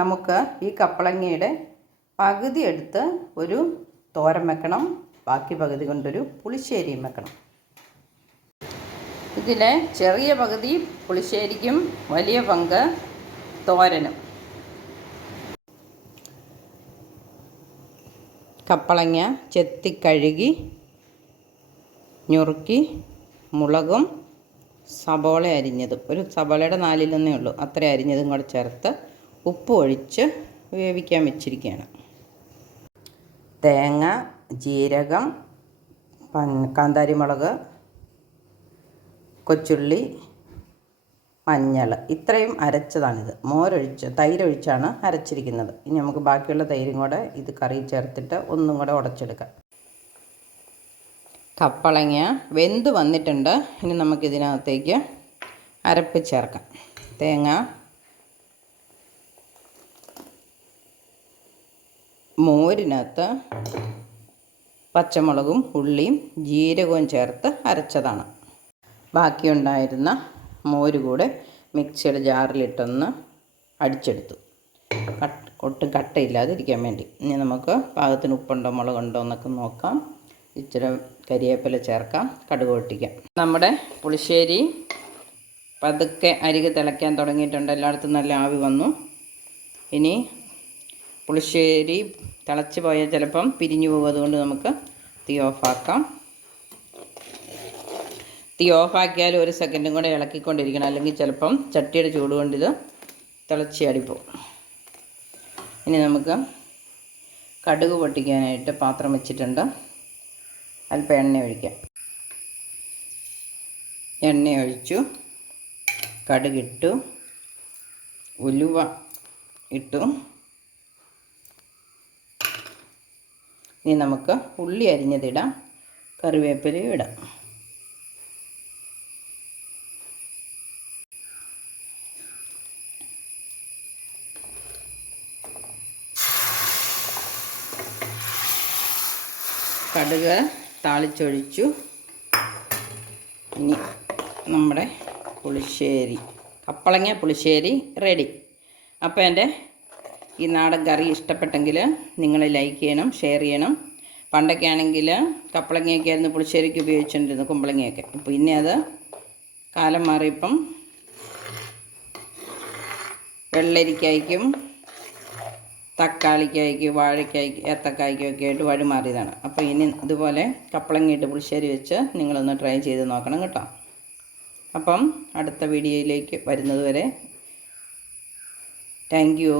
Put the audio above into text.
നമുക്ക് ഈ കപ്പളങ്ങയുടെ പകുതി എടുത്ത് ഒരു തോരൻ വെക്കണം, ബാക്കി പകുതി കൊണ്ടൊരു പുളിശ്ശേരിയും വെക്കണം. ഇതിലെ ചെറിയ പകുതി പുളിശ്ശേരിക്കും വലിയ പങ്ക് തോരനും. കപ്പളങ്ങ ചെത്തി കഴുകി ഞുറുക്കി മുളകും സബോള അരിഞ്ഞതും, ഒരു സബോളയുടെ 4 ഉള്ളൂ, അത്ര അരിഞ്ഞതും കൂടെ ചേർത്ത് ഉപ്പ് ഒഴിച്ച് വേവിക്കാൻ വെച്ചിരിക്കുകയാണ്. തേങ്ങ, ജീരകം, കാന്താരിമുളക്, കൊച്ചുള്ളി, മഞ്ഞൾ ഇത്രയും അരച്ചതാണിത്. തൈരൊഴിച്ചാണ് അരച്ചിരിക്കുന്നത്. ഇനി നമുക്ക് ബാക്കിയുള്ള തൈരും കൂടെ ഇത് കറി ചേർത്തിട്ട് ഒന്നും കൂടെ ഉടച്ചെടുക്കാം. കപ്പളങ്ങ വെന്ത് വന്നിട്ടുണ്ട്. ഇനി നമുക്കിതിനകത്തേക്ക് അരപ്പ് ചേർക്കാം. തേങ്ങ, മോരിനകത്ത് പച്ചമുളകും ഉള്ളിയും ജീരകവും ചേർത്ത് അരച്ചതാണ്. ബാക്കിയുണ്ടായിരുന്ന മോര് കൂടെ മിക്സിയുടെ ജാറിലിട്ടൊന്ന് അടിച്ചെടുത്തു, ഒട്ടും കട്ടയില്ലാതിരിക്കാൻ വേണ്ടി. ഇനി നമുക്ക് പാകത്തിന് ഉപ്പുണ്ടോ മുളകുണ്ടോ എന്നൊക്കെ നോക്കാം. ഇച്ചിരി കരിവേപ്പില ചേർക്കാം, കടുക് പൊട്ടിക്കാം. നമ്മുടെ പുളിശ്ശേരി പതുക്കെ അരികെ തിളയ്ക്കാൻ തുടങ്ങിയിട്ടുണ്ട്. എല്ലായിടത്തും നല്ല ആവി വന്നു. ഇനി പുളിശ്ശേരി തിളച്ച് പോയാൽ ചിലപ്പം പിരിഞ്ഞു പോകും. അതുകൊണ്ട് നമുക്ക് തീ ഓഫാക്കാം. തീ ഓഫാക്കിയാൽ 1 സെക്കൻഡും കൂടെ ഇളക്കിക്കൊണ്ടിരിക്കണം, അല്ലെങ്കിൽ ചിലപ്പം ചട്ടിയുടെ ചൂട് കൊണ്ട് ഇത് തിളച്ച് അടിപ്പോവും. ഇനി നമുക്ക് കടുക് പൊട്ടിക്കാനായിട്ട് പാത്രം വെച്ചിട്ടുണ്ട്. അല്പം എണ്ണ ഒഴിക്കാം. എണ്ണ ഒഴിച്ചു, കടുകിട്ടു, ഉലുവ ഇട്ടു. ഇനി നമുക്ക് ഉള്ളി അരിഞ്ഞതിടാം, കറിവേപ്പിലയും ഇടാം. കടുക് താളിച്ചൊഴിച്ചു. ഇനി നമ്മുടെ പുളിശ്ശേരി, കപ്പളങ്ങ പുളിശ്ശേരി റെഡി. അപ്പോൾ എൻ്റെ ഈ നാടൻ കറി ഇഷ്ടപ്പെട്ടെങ്കിൽ നിങ്ങൾ ലൈക്ക് ചെയ്യണം, ഷെയർ ചെയ്യണം. പണ്ടൊക്കെ ആണെങ്കിൽ കപ്പളങ്ങയൊക്കെ ആയിരുന്നു പുളിശ്ശേരിക്ക് ഉപയോഗിച്ചുകൊണ്ടിരുന്നത്, കുമ്പളങ്ങയൊക്കെ. ഇപ്പോൾ ഇനി അത് കാലം മാറിയപ്പം വെള്ളരിക്കായ്ക്കും തക്കാളിക്കായ്ക്കും വാഴയ്ക്കായ്ക്കും ഏത്തക്കായ്ക്കും ഒക്കെ ആയിട്ട് വഴിമാറിയതാണ്. അപ്പോൾ ഇനി ഇതുപോലെ കപ്പളങ്ങയിട്ട് പുളിശ്ശേരി വെച്ച് നിങ്ങളൊന്ന് ട്രൈ ചെയ്ത് നോക്കണം കേട്ടോ. അപ്പം അടുത്ത വീഡിയോയിലേക്ക് വരുന്നത് വരെ താങ്ക് യു.